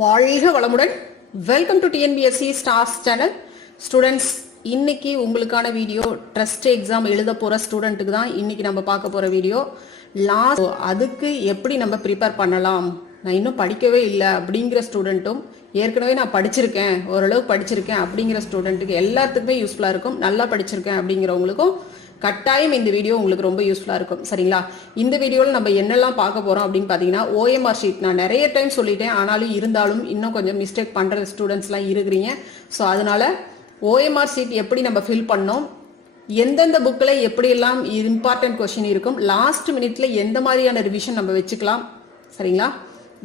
வாழ்க வளமுடன். Welcome to TNPSC stars channel students இன்னைக்கு உங்களுக்கான வீடியோ ட்ரஸ்ட் எக்ஸாம் எழுத போற ஸ்டூடெண்ட்டுக்கு தான் இன்னைக்கு நம்ம பார்க்க போற வீடியோ. லாஸ்ட் அதுக்கு எப்படி நம்ம ப்ரிப்பேர் பண்ணலாம்? நான் இன்னும் படிக்கவே இல்லை அப்படிங்கிற ஸ்டூடெண்ட்டும் ஏற்கனவே நான் படிச்சிருக்கேன் ஓரளவு படிச்சிருக்கேன் அப்படிங்கிற ஸ்டூடெண்ட்டுக்கு எல்லாத்துக்குமே யூஸ்ஃபுல்லாக இருக்கும். நல்லா படிச்சிருக்கேன் அப்படிங்கிறவங்களுக்கும் கட்டாயம் இந்த வீடியோ உங்களுக்கு ரொம்ப யூஸ்ஃபுல்லாக இருக்கும். சரிங்களா? இந்த வீடியோவில் நம்ம என்னெல்லாம் பார்க்க போகிறோம் அப்படின்னு பார்த்தீங்கன்னா ஓஎம்ஆர் ஷீட் நான் நிறைய டைம் சொல்லிட்டேன். ஆனாலும் இருந்தாலும் இன்னும் கொஞ்சம் மிஸ்டேக் பண்ணுற ஸ்டூடெண்ட்ஸ்லாம் இருக்கிறீங்க. ஸோ அதனால ஓஎம்ஆர் ஷீட் எப்படி நம்ம ஃபில் பண்ணோம்? எந்தெந்த புக்கில் எப்படியெல்லாம் இம்பார்ட்டன்ட் கொஷின் இருக்கும்? லாஸ்ட் மினிட்ல எந்த மாதிரியான ரிவிஷன் நம்ம வச்சுக்கலாம்? சரிங்களா?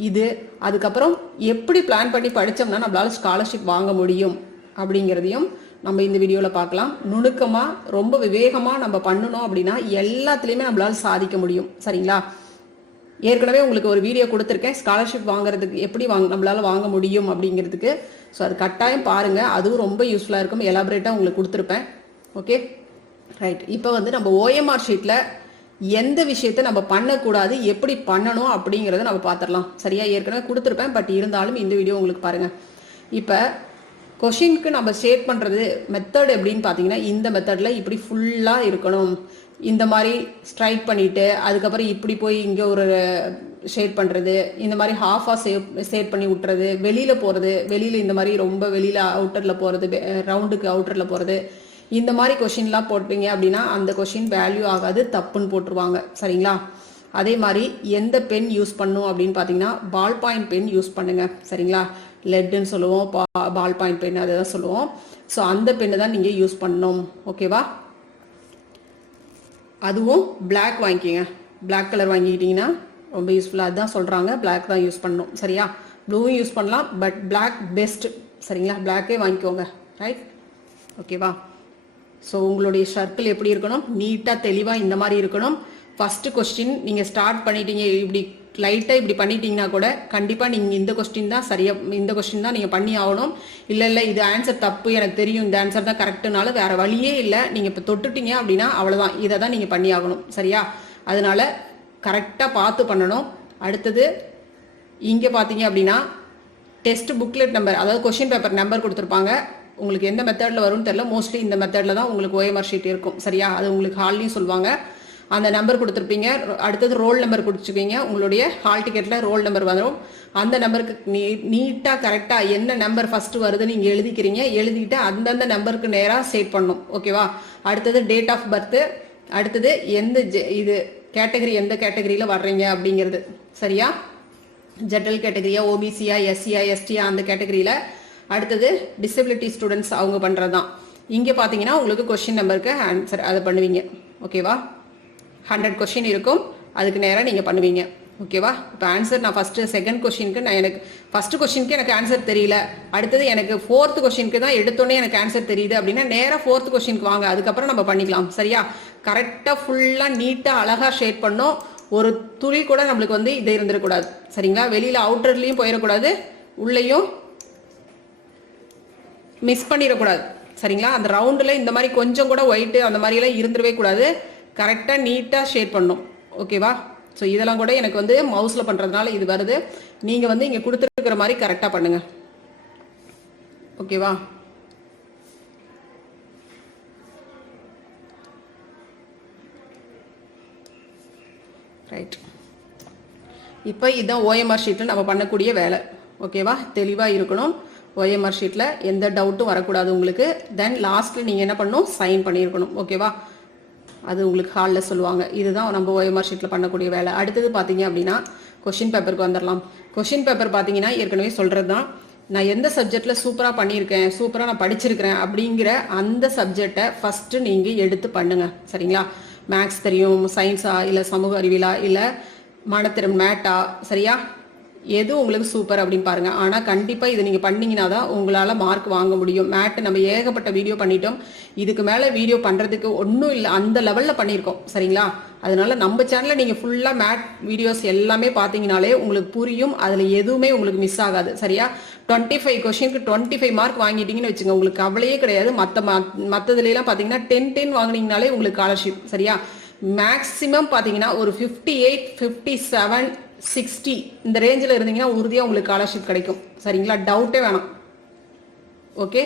இது அதுக்கப்புறம் எப்படி பிளான் பண்ணி படித்தோம்னா நம்மளால ஸ்காலர்ஷிப் வாங்க முடியும் அப்படிங்கிறதையும் நம்ம இந்த வீடியோவில் பார்க்கலாம். நுணுக்கமாக ரொம்ப விவேகமாக நம்ம பண்ணணும் அப்படின்னா எல்லாத்துலேயுமே நம்மளால் சாதிக்க முடியும். சரிங்களா? ஏற்கனவே உங்களுக்கு ஒரு வீடியோ கொடுத்துருக்கேன். ஸ்காலர்ஷிப் வாங்குறதுக்கு எப்படி வாங்க நம்மளால் வாங்க முடியும் அப்படிங்கிறதுக்கு. ஸோ அது கட்டாயம் பாருங்கள் அதுவும் ரொம்ப யூஸ்ஃபுல்லாக இருக்கும். எலாபரேட்டாக உங்களுக்கு கொடுத்துருப்பேன். ஓகே ரைட் இப்போ வந்து நம்ம ஓஎம்ஆர் ஷீட்டில் எந்த விஷயத்த நம்ம பண்ணக்கூடாது எப்படி பண்ணணும் அப்படிங்கிறத நம்ம பார்த்துடலாம். சரியா? ஏற்கனவே கொடுத்துருப்பேன். பட் இருந்தாலும் இந்த வீடியோ உங்களுக்கு பாருங்க. இப்போ கொஷினுக்கு நம்ம ஷேட் பண்ணுறது மெத்தட் எப்படின்னு பார்த்தீங்கன்னா இந்த மெத்தடில் இப்படி ஃபுல்லாக இருக்கணும். இந்த மாதிரி ஸ்ட்ரைக் பண்ணிட்டு அதுக்கப்புறம் இப்படி போய் இங்கே ஒரு ஷேட் பண்ணுறது இந்த மாதிரி ஹாஃபாக சேவ் ஷேட் பண்ணி விட்டுறது வெளியில் போகிறது வெளியில் இந்த மாதிரி ரொம்ப வெளியில் அவுட்டரில் போகிறது ரவுண்டுக்கு அவுட்டரில் போகிறது இந்த மாதிரி கொஷின்லாம் போட்டீங்க அப்படின்னா அந்த கொஷின் வேல்யூ ஆகாது தப்புன்னு போட்டுருவாங்க. சரிங்களா? அதே மாதிரி எந்த பென் யூஸ் பண்ணும் அப்படின்னு பார்த்தீங்கன்னா பால் பாயிண்ட் பென் யூஸ் பண்ணுங்க. சரிங்களா? லெட்டுன்னு சொல்லுவோம் பா பால் பாயிண்ட் பென் அதை தான் சொல்லுவோம். ஸோ அந்த பெண்ணை தான் நீங்கள் யூஸ் பண்ணணும். ஓகேவா அதுவும் பிளாக் வாங்கிக்கிங்க. பிளாக் கலர் வாங்கிக்கிட்டிங்கன்னா ரொம்ப யூஸ்ஃபுல்லாக அதுதான் சொல்கிறாங்க பிளாக் தான் யூஸ் பண்ணணும். சரியா? ப்ளூவும் யூஸ் பண்ணலாம் பட் பிளாக் பெஸ்ட் சரிங்களா? பிளாக்கே வாங்கிக்கோங்க. ரைட் ஓகேவா ஸோ உங்களுடைய சர்க்கிள் எப்படி இருக்கணும்? நீட்டாக தெளிவாக இந்த மாதிரி இருக்கணும். ஃபஸ்ட்டு கொஸ்டின் நீங்கள் ஸ்டார்ட் பண்ணிட்டீங்க இப்படி லைட்டாக இப்படி பண்ணிட்டீங்கன்னா கூட கண்டிப்பாக நீங்கள் இந்த கொஸ்டின் தான் சரியாக இந்த கொஸ்டின் தான் நீங்கள் பண்ணி ஆகணும். இல்லை இல்லை இது ஆன்சர் தப்பு எனக்கு தெரியும் இந்த ஆன்சர் தான் கரெக்டுனாலும் வேறு வழியே இல்லை. நீங்கள் இப்போ தொட்டுட்டீங்க அப்படின்னா அவ்வளோதான் இதை தான் நீங்கள் பண்ணி ஆகணும். சரியா? அதனால கரெக்டாக பார்த்து பண்ணணும். அடுத்தது இங்கே பார்த்தீங்க அப்படின்னா டெஸ்ட் புக்லெட் நம்பர் அதாவது கொஷின் பேப்பர் நம்பர் கொடுத்துருப்பாங்க. உங்களுக்கு எந்த மெத்தடில் வரும்னு தெரியல. மோஸ்ட்லி இந்த மெத்தடில் தான் உங்களுக்கு ஓஎம்ஆர் ஷீட் இருக்கும். சரியா? அது உங்களுக்கு ஹால்லையும் சொல்லுவாங்க. அந்த நம்பர் கொடுத்துருப்பீங்க. அடுத்தது ரோல் நம்பர் கொடுத்துருக்கீங்க உங்களுடைய ஹால் டிக்கெட்டில் ரோல் நம்பர் வரும் அந்த நம்பருக்கு நீ நீட்டாக கரெக்டாக என்ன நம்பர் ஃபஸ்ட்டு வருதுன்னு நீங்கள் எழுதிக்கிறீங்க. எழுதிக்கிட்டு அந்தந்த நம்பருக்கு நேராக சேட் பண்ணும். ஓகேவா அடுத்தது டேட் ஆஃப் பர்த்து அடுத்தது எந்த ஜெ- இது கேட்டகரி எந்த கேட்டகரியில் வர்றீங்க அப்படிங்கிறது. சரியா? ஜென்ரல் கேட்டகரியா ஓபிசியா எஸ்சியா எஸ்டியா அந்த கேட்டகரியில் அடுத்தது டிசபிலிட்டி ஸ்டூடெண்ட்ஸ் அவங்க பண்ணுறது தான் இங்கே பார்த்தீங்கன்னா உங்களுக்கு கொஷின் நம்பருக்கு ஆன்சர் அதை பண்ணுவீங்க. ஓகேவா ஹண்ட்ரட் கொஷின் இருக்கும். அதுக்கு நேராக நீங்கள் பண்ணுவீங்க. ஓகேவா இப்போ ஆன்சர் நான் ஃபஸ்ட்டு செகண்ட் கொஷினுக்கு நான் எனக்கு ஃபஸ்ட்டு கொஷினுக்கு எனக்கு ஆன்சர் தெரியல. அடுத்தது எனக்கு ஃபோர்த்து கொஷினுக்கு தான் எடுத்தோடனே எனக்கு ஆன்சர் தெரியுது அப்படின்னா நேராக ஃபோர்த்து கொஷினுக்கு வாங்க. அதுக்கப்புறம் நம்ம பண்ணிக்கலாம். சரியா? கரெக்டாக ஃபுல்லாக நீட்டாக அழகாக ஷேட் பண்ணோம். ஒரு துளி கூட நம்மளுக்கு வந்து இது இருந்துடக்கூடாது சரிங்களா? வெளியில் அவுட்டர்லேயும் போயிடக்கூடாது உள்ளேயும் மிஸ் பண்ணிடக்கூடாது சரிங்களா? அந்த ரவுண்டில் இந்த மாதிரி கொஞ்சம் கூட ஒயிட்டு அந்த மாதிரியெல்லாம் இருந்துடவே கூடாது. கரெக்டாக நீட்டாக ஷேட் பண்ணும். ஓகேவா? ஸோ இதெல்லாம் கூட எனக்கு வந்து மவுஸில் பண்ணுறதுனால இது வருது. நீங்கள் வந்து இங்கே கொடுத்துருக்குற மாதிரி கரெக்டாக பண்ணுங்கள் ஓகேவா? ரைட் இப்போ இதுதான் ஓஎம்ஆர் ஷீட்டில் நம்ம பண்ணக்கூடிய வேலை. ஓகேவா? தெளிவாக இருக்கணும். ஓஎம்ஆர் ஷீட்டில் எந்த டவுட்டும் வரக்கூடாது உங்களுக்கு. தென் லாஸ்ட்டில் நீங்கள் என்ன பண்ணணும்? சைன் பண்ணியிருக்கணும். ஓகேவா? அது உங்களுக்கு ஹாலில் சொல்லுவாங்க. இதுதான் நம்ம ஓஎம்ஆர் ஷீட்டில் பண்ணக்கூடிய வேலை. அடுத்தது பார்த்தீங்க அப்படின்னா கொஷின் பேப்பருக்கு வந்துடலாம் கொஷின் பேப்பர் பார்த்தீங்கன்னா ஏற்கனவே சொல்கிறது தான் நான் எந்த சப்ஜெக்டில் சூப்பராக பண்ணியிருக்கேன் சூப்பராக நான் படிச்சிருக்கிறேன் அப்படிங்கிற அந்த சப்ஜெக்டை ஃபஸ்ட்டு நீங்கள் எடுத்து பண்ணுங்க. சரிங்களா? மேக்ஸ் தெரியும் சயின்ஸா இல்லை சமூக அறிவியலா இல்லை மனத்திறன் மேட்டா சரியா? எது உங்களுக்கு சூப்பர் அப்படின்னு பாருங்க. ஆனா கண்டிப்பா இது நீங்க பண்ணீங்கன்னா தான் உங்களால மார்க் வாங்க முடியும். மேட் நம்ம ஏகப்பட்ட வீடியோ பண்ணிட்டோம். இதுக்கு மேல வீடியோ பண்றதுக்கு ஒன்றும் இல்லை. அந்த லெவல்ல பண்ணியிருக்கோம். சரிங்களா? அதனால நம்ம சேனல்ல நீங்க ஃபுல்லா மேட் வீடியோஸ் எல்லாமே பாத்தீங்கனாலே உங்களுக்கு புரியும். அதுல எதுவுமே உங்களுக்கு மிஸ் ஆகாது. சரியா? டுவெண்ட்டி ஃபைவ் கொஸ்டினுக்கு டுவெண்ட்டி ஃபைவ் மார்க் வாங்கிட்டீங்கன்னு வச்சுங்க உங்களுக்கு கவலையே கிடையாது. மற்ற மற்றதுல எல்லாம் பாத்தீங்கன்னா டென் டென் வாங்கினீங்கனாலே உங்களுக்கு ஸ்காலர்ஷிப் சரியா? மேக்ஸிமம் பார்த்தீங்கன்னா ஒரு fifty eight fifty seven sixty இந்த ரேஞ்சில் இருந்தீங்கன்னா உறுதியாக உங்களுக்கு ஸ்காலர்ஷிப் கிடைக்கும். சரிங்களா? டவுட்டே வேணாம். ஓகே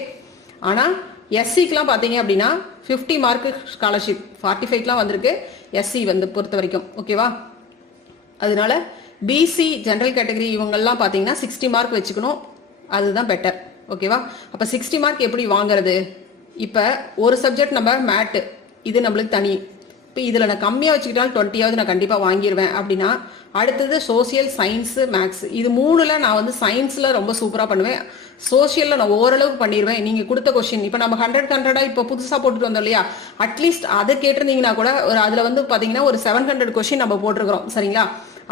ஆனால் எஸ்சிக்கெலாம் பார்த்தீங்க அப்படின்னா ஃபிஃப்டி மார்க்கு ஸ்காலர்ஷிப் ஃபார்ட்டி ஃபைவ்க்கெலாம் வந்திருக்கு. எஸ்சி வந்து பொறுத்த வரைக்கும். ஓகேவா அதனால பிசி ஜென்ரல் கேட்டகரி இவங்கெல்லாம் பார்த்தீங்கன்னா சிக்ஸ்டி மார்க் வச்சுக்கணும். அதுதான் பெட்டர் ஓகேவா அப்போ சிக்ஸ்டி மார்க் எப்படி வாங்குறது? இப்போ ஒரு சப்ஜெக்ட் நம்ம மேட்டு இது நம்மளுக்கு தனி. இப்போ இதில் நான் கம்மியாக வச்சுக்கிட்டாலும் டுவெண்ட்டியாவது நான் கண்டிப்பாக வாங்கிடுவேன் அப்படின்னா அடுத்தது சோசியல் சயின்ஸு மேக்ஸ் இது மூணுல நான் வந்து சயின்ஸில் ரொம்ப சூப்பராக பண்ணுவேன். சோஷியலில் நான் ஓரளவுக்கு பண்ணிடுவேன் நீங்கள் கொடுத்த கொஷின் இப்போ நம்ம ஹண்ட்ரட் ஹண்ட்ரடாக இப்போ புதுசாக போட்டுட்டு வந்தோம் இல்லையா? அட்லீஸ்ட் அதை கேட்டிருந்தீங்கன்னா கூட ஒரு அதில் வந்து பார்த்தீங்கன்னா ஒரு செவன் ஹண்ட்ரட் கொஷின் நம்ம போட்டிருக்கிறோம். சரிங்களா?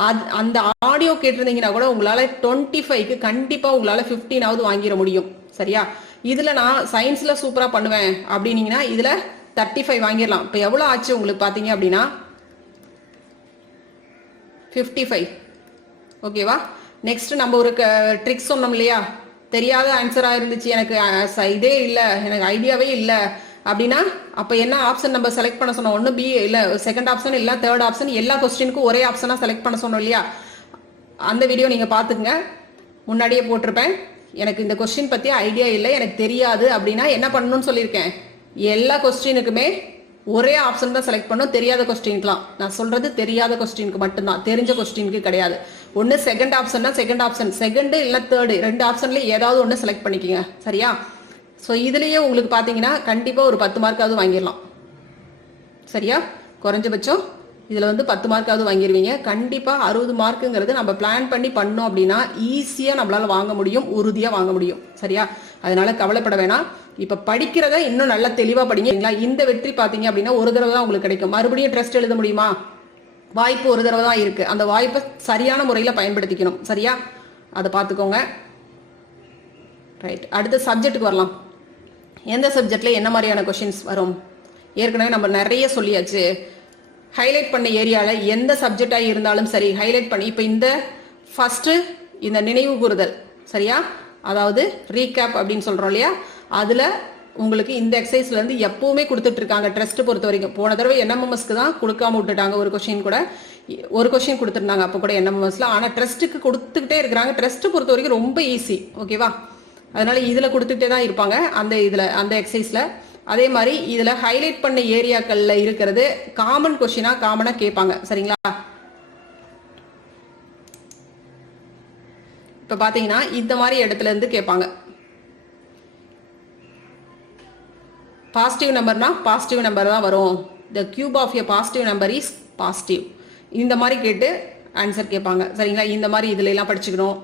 அது அந்த ஆடியோ கேட்டிருந்தீங்கன்னா கூட உங்களால் டுவெண்ட்டி ஃபைவ்க்கு கண்டிப்பாக உங்களால் ஃபிஃப்டீனாவது வாங்கிட முடியும். சரியா? இதில் நான் சயின்ஸில் சூப்பராக பண்ணுவேன். அப்படின்னீங்கன்னா இதில் தேர்ட்டி ஃபைவ் வாங்கிடலாம். இப்போ எவ்வளோ ஆச்சு உங்களுக்கு பார்த்தீங்க அப்படின்னா? ஃபிஃப்டி ஃபைவ் ஓகேவா நெக்ஸ்ட் நம்ம ஒரு ட்ரிக்ஸ் சொன்னோம் இல்லையா? தெரியாத ஆன்சராக இருந்துச்சு. எனக்கு இதே இல்லை. எனக்கு ஐடியாவே இல்லை. அப்படின்னா அப்போ என்ன ஆப்ஷன் நம்ம செலக்ட் பண்ண சொன்னோம்? ஒன்று பி இல்லை செகண்ட் ஆப்ஷன் இல்லை தேர்ட் ஆப்ஷன் எல்லா கொஸ்டினுக்கும் ஒரே ஆப்ஷனாக செலக்ட் பண்ண சொன்னோம் இல்லையா? அந்த வீடியோ நீங்கள் பார்த்துக்குங்க முன்னாடியே போட்டிருப்பேன். எனக்கு இந்த கொஸ்டின் பற்றி ஐடியா இல்லை. எனக்கு தெரியாது. அப்படின்னா என்ன பண்ணணும்னு சொல்லியிருக்கேன்? எல்லா கொஸ்டினுக்குமே ஒரே ஆப்ஷன் தான் செலக்ட் பண்ணும். தெரியாத கொஸ்டின்க்குலாம் நான் சொல்றது தெரியாத கொஸ்டினுக்கு மட்டும்தான். தெரிஞ்ச கொஸ்டினுக்கு கிடையாது. ஒன்று செகண்ட் ஆப்ஷன்னா செகண்ட் ஆப்ஷன் செகண்டு இல்லை தேர்டு ரெண்டு ஆப்ஷன்ல ஏதாவது ஒன்று செலக்ட் பண்ணிக்கோங்க. சரியா? ஸோ இதுலேயே உங்களுக்கு பார்த்தீங்கன்னா கண்டிப்பாக ஒரு பத்து மார்க்காவது வாங்கிடலாம். சரியா? குறைஞ்சபட்சம் இதில் வந்து பத்து மார்க்காவது வாங்கிடுவீங்க கண்டிப்பாக அறுபது மார்க்குங்கிறது நம்ம பிளான் பண்ணி பண்ணோம் அப்படின்னா ஈஸியாக நம்மளால் வாங்க முடியும் உறுதியாக வாங்க முடியும். சரியா? அதனால கவலைப்பட வேணாம். இப்போ படிக்கிறத இன்னும் நல்லா தெளிவாக படிங்க. இந்த வெற்றி பார்த்தீங்க அப்படின்னா ஒரு தடவை தான் உங்களுக்கு கிடைக்கும். மறுபடியும் ட்ரெஸ்ட் எழுத முடியுமா? வாய்ப்பு ஒரு தடவை தான் இருக்கு. அந்த வாய்ப்பை சரியான முறையில் பயன்படுத்திக்கணும். சரியா? அதை பார்த்துக்கோங்க ரைட் அடுத்த சப்ஜெக்ட்டுக்கு வரலாம். எந்த சப்ஜெக்ட்ல என்ன மாதிரியான கொஷின்ஸ் வரும்? ஏற்கனவே நம்ம நிறைய சொல்லியாச்சு. ஹைலைட் பண்ண ஏரியாவில் எந்த சப்ஜெக்டாக இருந்தாலும் சரி ஹைலைட் பண்ணி இப்போ இந்த ஃபஸ்ட்டு இந்த நினைவு கூறுதல் சரியா? அதாவது ரீகேப் அப்படின்னு சொல்கிறோம் இல்லையா? அதில் உங்களுக்கு இந்த எக்ஸசைஸ்லேருந்து எப்பவுமே கொடுத்துட்டு இருக்காங்க ட்ரெஸ்ட் பொறுத்த வரைக்கும். போன தடவை என்எம்எம்எஸ்க்கு தான் கொடுக்காம விட்டுட்டாங்க ஒரு கொஷின் கூட. ஒரு கொஷின் கொடுத்துருந்தாங்க அப்போ கூட என்எம்எம்எஸ்ல ஆனால் ட்ரெஸ்ட்டுக்கு கொடுத்துக்கிட்டே இருக்கிறாங்க. ட்ரெஸ்ட் பொறுத்த வரைக்கும் ரொம்ப ஈஸி ஓகேவா அதனால இதில் கொடுத்துட்டே தான் இருப்பாங்க. அந்த இதில் அந்த எக்ஸசைஸில் அதே மாதிரி இதில் ஹைலைட் பண்ண ஏரியாக்கள்ல இருக்கிறது காமன் கொஷினாக காமனாக கேட்பாங்க. சரிங்களா? இப்போ பார்த்தீங்கன்னா இந்த மாதிரி இடத்துல இருந்து கேட்பாங்க. பாசிட்டிவ் நம்பர்னா பாசிட்டிவ் நம்பர் தான் வரும். The cube of a positive number is positive இந்த மாதிரி கேட்டு ஆன்சர் கேட்பாங்க. சரிங்களா? இந்த மாதிரி இதுல எல்லாம் படிச்சுக்கணும்.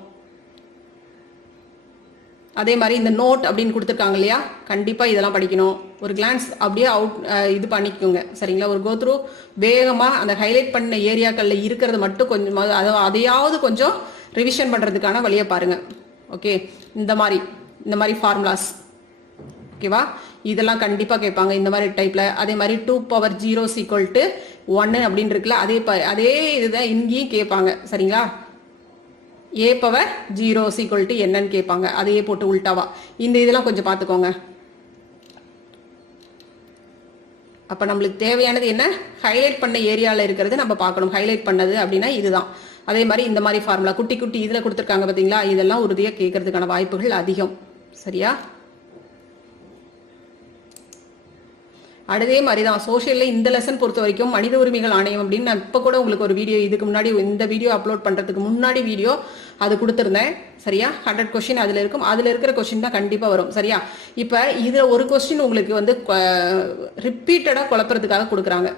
அதே மாதிரி இந்த நோட் அப்படின்னு கொடுத்துருக்காங்க இல்லையா? கண்டிப்பாக இதெல்லாம் படிக்கணும். ஒரு கிளான்ஸ் அப்படியே அவுட் இது பண்ணிக்கோங்க. சரிங்களா? ஒரு கோத்ரூ வேகமாக அந்த ஹைலைட் பண்ண ஏரியாக்களில் இருக்கிறது மட்டும் கொஞ்சம் அதை அதையாவது கொஞ்சம் ரிவிஷன் பண்ணுறதுக்கான வழியை பாருங்க. ஓகே இந்த மாதிரி இந்த மாதிரி ஃபார்முலாஸ் ஓகேவா இதெல்லாம் கண்டிப்பாக கேட்பாங்க இந்த மாதிரி டைப்பில் அதே மாதிரி two power zero equal to ஒன்னு அப்படின்னு இருக்குல்ல அதே ப அதே இதுதான் இங்கேயும் கேட்பாங்க. சரிங்களா? A power zero equal to என்னன்னு கேட்பாங்க. அதையே போட்டு உல்டாவா இந்த இதெல்லாம் கொஞ்சம் பார்த்துக்கோங்க. அப்போ நம்மளுக்கு தேவையானது என்ன? ஹைலைட் பண்ண ஏரியாவில் இருக்கிறது நம்ம பார்க்கணும். ஹைலைட் பண்ணது அப்படின்னா இதுதான். அதே மாதிரி இந்த மாதிரி ஃபார்முலா குட்டி குட்டி இதில் கொடுத்துருக்காங்க பார்த்தீங்களா இதெல்லாம் உறுதியாக கேட்கறதுக்கான வாய்ப்புகள் அதிகம். சரியா? அதே மாதிரி தான் சோஷியலில் இந்த லெசன் பொறுத்த வரைக்கும் மனித உரிமைகள் ஆணையம் அப்படின்னு நான் இப்போ கூட உங்களுக்கு ஒரு வீடியோ இதுக்கு முன்னாடி இந்த வீடியோ அப்லோட் பண்ணுறதுக்கு முன்னாடி வீடியோ அது கொடுத்துருந்தேன். சரியா? ஹண்ட்ரட் கொஸ்டின் அதில் இருக்கும். அதில் இருக்கிற கொஸ்டின் தான் கண்டிப்பாக வரும். சரியா? இப்போ இதில் ஒரு கொஸ்டின் உங்களுக்கு வந்து ரிப்பீட்டடாக குழப்பறதுக்காக கொடுக்குறாங்க.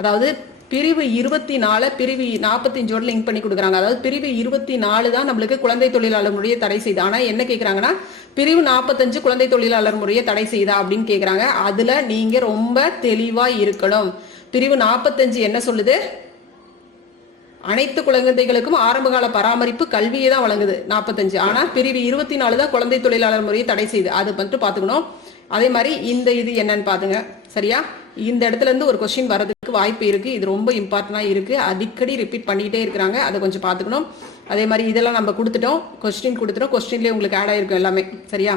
அதாவது பிரிவு இருபத்தி நாலு பிரிவு நாற்பத்தஞ்சோட லிங்க் பண்ணி கொடுக்குறாங்க. அதாவது பிரிவு இருபத்தி நாலு தான் நம்மளுக்கு குழந்தை தொழிலாளர்களுடைய தடை செய்து. ஆனால் என்ன கேட்குறாங்கன்னா பிரிவு நாற்பத்தஞ்சு குழந்தை தொழிலாளர் முறையை தடை செய்தா அப்படின்னு கேட்குறாங்க அதில் நீங்கள் ரொம்ப தெளிவாக இருக்கணும். பிரிவு நாற்பத்தஞ்சு என்ன சொல்லுது? அனைத்து குழந்தைகளுக்கும் ஆரம்பகால பராமரிப்பு கல்வியை தான் வழங்குது நாற்பத்தஞ்சு ஆனால் பிரிவு இருபத்தி நாலு தான் குழந்தை தொழிலாளர் முறையை தடை செய்யுது அது மட்டும் பார்த்துக்கணும். அதே மாதிரி இந்த இது என்னன்னு பாத்துங்க. சரியா? இந்த இடத்துல இருந்து ஒரு கொஸ்டின் வரதுக்கு வாய்ப்பு இருக்கு. இது ரொம்ப இம்பார்ட்டண்டா இருக்கு. அடிக்கடி ரிப்பீட் பண்ணிக்கிட்டே இருக்கிறாங்க. அதை கொஞ்சம் பார்த்துக்கணும். அதே மாதிரி இதெல்லாம் நம்ம கொடுத்துட்டோம். கொஸ்டின் கொடுத்துட்டோம். கொஸ்டின்லேயே உங்களுக்கு ஆட் ஆயிருக்கும் எல்லாமே. சரியா?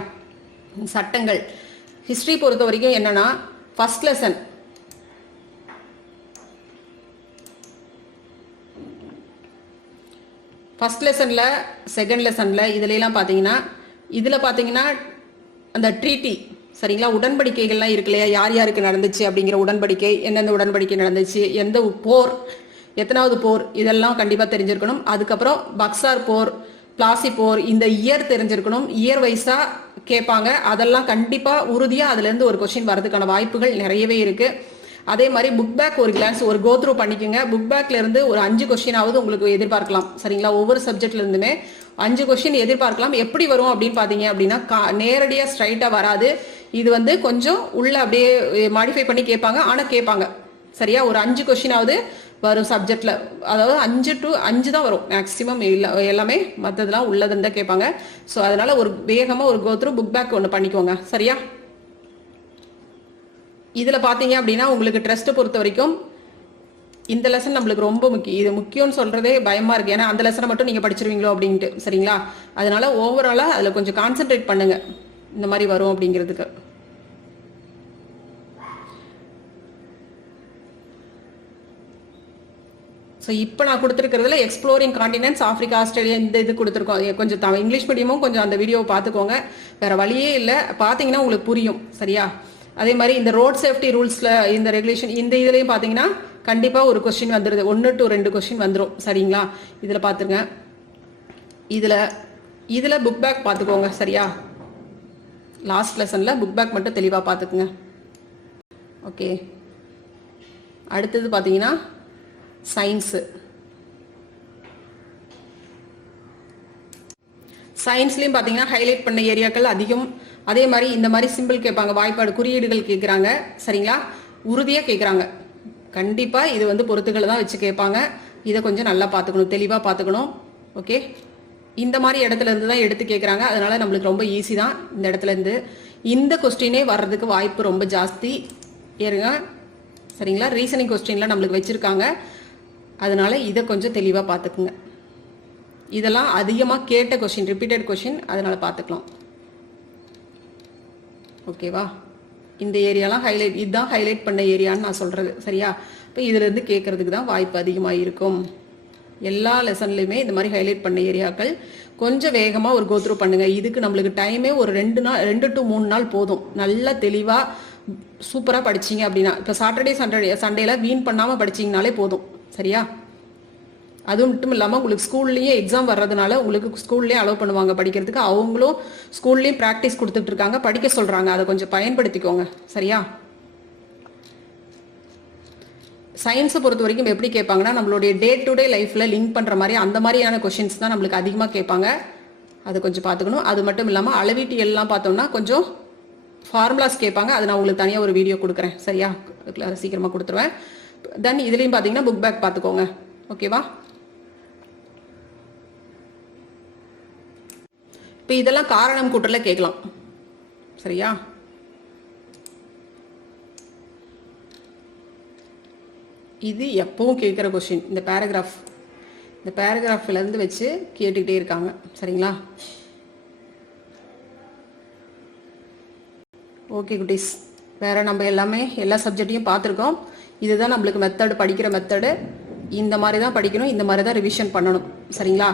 சட்டங்கள். ஹிஸ்டரி பொறுத்த வரைக்கும் என்னன்னா ஃபர்ஸ்ட் லெசன் ஃபர்ஸ்ட் லெசனில் செகண்ட் லெசனில் இதுலலாம் பார்த்தீங்கன்னா இதில் பார்த்தீங்கன்னா அந்த ட்ரீட்டி சரிங்களா? உடன்படிக்கைகள்லாம் இருக்கு இல்லையா? யார் யாருக்கு நடந்துச்சு அப்படிங்கிற உடன்படிக்கை எந்தெந்த உடன்படிக்கை நடந்துச்சு எந்த போர் எத்தனாவது போர் இதெல்லாம் கண்டிப்பாக தெரிஞ்சிருக்கணும். அதுக்கப்புறம் பக்சார் போர் பிளாசி போர் இந்த இயர் தெரிஞ்சிருக்கணும். இயர் வைஸா கேட்பாங்க. அதெல்லாம் கண்டிப்பாக உறுதியாக அதுலேருந்து ஒரு கொஸ்டின் வரதுக்கான வாய்ப்புகள் நிறையவே இருக்கு. அதே மாதிரி புக் பேக் ஒரு கிளான்ஸ் ஒரு கோத்ரூ பண்ணிக்கோங்க. புக் பேக்ல இருந்து ஒரு அஞ்சு கொஸ்டினாவது உங்களுக்கு எதிர்பார்க்கலாம். சரிங்களா? ஒவ்வொரு சப்ஜெக்ட்ல இருந்துமே அஞ்சு கொஸ்டின் எதிர்பார்க்கலாம். எப்படி வரும் அப்படின்னு பாத்தீங்க அப்படின்னா கா- நேரடியா ஸ்ட்ரைட்டா வராது. இது வந்து கொஞ்சம் உள்ள அப்படியே மாடிஃபை பண்ணி கேட்பாங்க. ஆனா கேட்பாங்க. சரியா? ஒரு அஞ்சு கொஸ்டினாவது வரும் சப்ஜெக்டில் அதாவது அஞ்சு டு அஞ்சு தான் வரும். மேக்ஸிமம் எல்லாமே மற்றதெல்லாம் உள்ளதுன்னு தான் கேட்பாங்க. ஸோ அதனால் ஒரு வேகமாக ஒரு கோத்ரூ புக் பேக் ஒன்று பண்ணிக்கோங்க. சரியா? இதில் பார்த்தீங்க அப்படின்னா உங்களுக்கு ட்ரஸ்ட்டை பொறுத்த வரைக்கும் இந்த லெசன் நம்மளுக்கு ரொம்ப முக்கியம் இது முக்கியம்னு சொல்கிறதே பயமாக இருக்குது ஏன்னா அந்த லெசனை மட்டும் நீங்கள் படிச்சிருவீங்களோ அப்படின்ட்டு. சரிங்களா? அதனால ஓவராலாக அதில் கொஞ்சம் கான்சென்ட்ரேட் பண்ணுங்கள் இந்த மாதிரி வரும் அப்படிங்கிறதுக்கு. ஸோ இப்போ நான் கொடுத்துருக்கிறதுல எக்ஸ்ப்ளோரிங் காண்டினென்ட்ஸ் ஆஃப்ரிக்கா ஆஸ்திரேலியா இந்த இது கொடுத்துருக்கோம். கொஞ்சம் த- இங்கிலீஷ் மீடியமும் கொஞ்சம் அந்த வீடியோவை பார்த்துக்கோங்க. வேற வழியே இல்லை. பார்த்தீங்கன்னா உங்களுக்கு புரியும். சரியா? அதே மாதிரி இந்த ரோட் சேஃப்டி ரூல்ஸில் இந்த ரெகுலேஷன் இந்த இதுலேயும் பார்த்தீங்கன்னா கண்டிப்பாக ஒரு கொஸ்டின் வந்துடுது ஒன்று டு ரெண்டு கொஸ்டின் வந்துடும் சரிங்களா? இதில் பார்த்துருங்க. இதில் இதில் புக் பேக் பார்த்துக்கோங்க. சரியா? லாஸ்ட் லெசனில் புக் பேக் மட்டும் தெளிவாக பார்த்துக்குங்க. ஓகே அடுத்தது பார்த்தீங்கன்னா சயின்ஸு சயின்ஸ்லேயும் பார்த்தீங்கன்னா ஹைலைட் பண்ண ஏரியாக்கள் அதிகம். அதே மாதிரி இந்த மாதிரி சிம்பிள் கேட்பாங்க வாய்ப்பாடு குறியீடுகள் கேட்குறாங்க. சரிங்களா? உறுதியாக கேட்குறாங்க. கண்டிப்பாக இது வந்து பொறுத்துக்களை தான் வச்சு கேட்பாங்க. இதை கொஞ்சம் நல்லா பார்த்துக்கணும் தெளிவாக பார்த்துக்கணும். ஓகே இந்த மாதிரி இடத்துல இருந்து தான் எடுத்து கேட்குறாங்க. அதனால நம்மளுக்கு ரொம்ப ஈஸி தான் இந்த இடத்துல இருந்து. இந்த கொஸ்டினே வர்றதுக்கு வாய்ப்பு ரொம்ப ஜாஸ்தி. ஏறுங்க. சரிங்களா? ரீசனிங் கொஸ்டின்லாம் நம்மளுக்கு வச்சுருக்காங்க. அதனால் இதை கொஞ்சம் தெளிவாக பார்த்துக்குங்க. இதெல்லாம் அதிகமாக கேட்ட கொஷின் ரிப்பீட்டட் கொஷின் அதனால் பார்த்துக்கலாம். ஓகேவா இந்த ஏரியாலாம் ஹைலைட் இதுதான் ஹைலைட் பண்ண ஏரியான்னு நான் சொல்கிறது சரியா? இப்போ இதுலேருந்து கேட்குறதுக்கு தான் வாய்ப்பு அதிகமாக இருக்கும். எல்லா லெசன்லையுமே இந்த மாதிரி ஹைலைட் பண்ண ஏரியாக்கள் கொஞ்சம் வேகமாக ஒரு கோத்ரூ பண்ணுங்கள் இதுக்கு நம்மளுக்கு டைமே ஒரு ரெண்டு நாள் ரெண்டு டு மூணு நாள் போதும். நல்லா தெளிவாக சூப்பராக படிச்சிங்க அப்படின்னா இப்போ சாட்டர்டே சண்டே சண்டேல வீண் பண்ணாமல் படிச்சிங்கனாலே போதும். சரியா? அது மட்டும் இல்லாமல் உங்களுக்கு ஸ்கூல்லேயே எக்ஸாம் வர்றதுனால உங்களுக்கு ஸ்கூல்லேயே அலோவ் பண்ணுவாங்க படிக்கிறதுக்கு. அவங்களும் ஸ்கூல்லேயும் ப்ராக்டிஸ் கொடுத்துட்டு இருக்காங்க. படிக்க சொல்கிறாங்க அதை கொஞ்சம் பயன்படுத்திக்கோங்க. சரியா? சயின்ஸை பொறுத்த வரைக்கும் எப்படி கேட்பாங்கன்னா நம்மளுடைய டே டு டே லைஃப்பில் லிங்க் பண்ணுற மாதிரி அந்த மாதிரியான கொஷின்ஸ் தான் நம்மளுக்கு அதிகமாக கேட்பாங்க. அதை கொஞ்சம் பார்த்துக்கணும். அது மட்டும் இல்லாமல் அளவீட்டு எல்லாம் பார்த்தோம்னா கொஞ்சம் ஃபார்முலாஸ் கேட்பாங்க. அது நான் உங்களுக்கு தனியாக ஒரு வீடியோ கொடுக்குறேன். சரியா? சீக்கிரமாக கொடுத்துருவேன். தென் இதுலேயும் பார்த்தீங்கன்னா புக் பேக் பார்த்துக்கோங்க ஓகேவா இப்போ இதெல்லாம் காரணம் கூட்டல கேட்கலாம். சரியா? இது எப்பவும் கேட்குற கொஷின் இந்த பேராகிராஃப் இந்த paragraphல இருந்து வச்சு கேட்டுக்கிட்டே இருக்காங்க. சரிங்களா? ஓகே குட்டீஸ். வேற நம்ம எல்லாமே எல்லா சப்ஜெக்டையும் பார்த்துருக்கோம் இதுதான் நம்மளுக்கு மெத்தடு படிக்கிற மெத்தடு இந்த மாதிரி தான் படிக்கணும் இந்த மாதிரி தான் ரிவிஷன் பண்ணணும். சரிங்களா?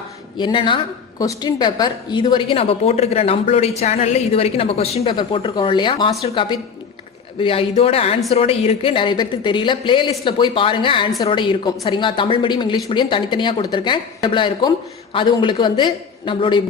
என்னன்னா கொஸ்டின் பேப்பர் இது வரைக்கும் நம்ம போட்டிருக்கிற நம்மளுடைய சேனல்ல இது வரைக்கும் நம்ம கொஸ்டின் பேப்பர் போட்டிருக்கோம் இல்லையா? மாஸ்டர் காப்பி இதோட ஆன்சரோட இருக்கு. நிறைய பேருக்கு தெரியல. பிளேலிஸ்ட்ல போய் பாருங்க ஆன்சரோட இருக்கும். சரிங்களா? தமிழ் மீடியம் இங்கிலீஷ் மீடியம் தனித்தனியா கொடுத்துருக்கேன். இருக்கும். அது உங்களுக்கு வந்து நம்மளுடைய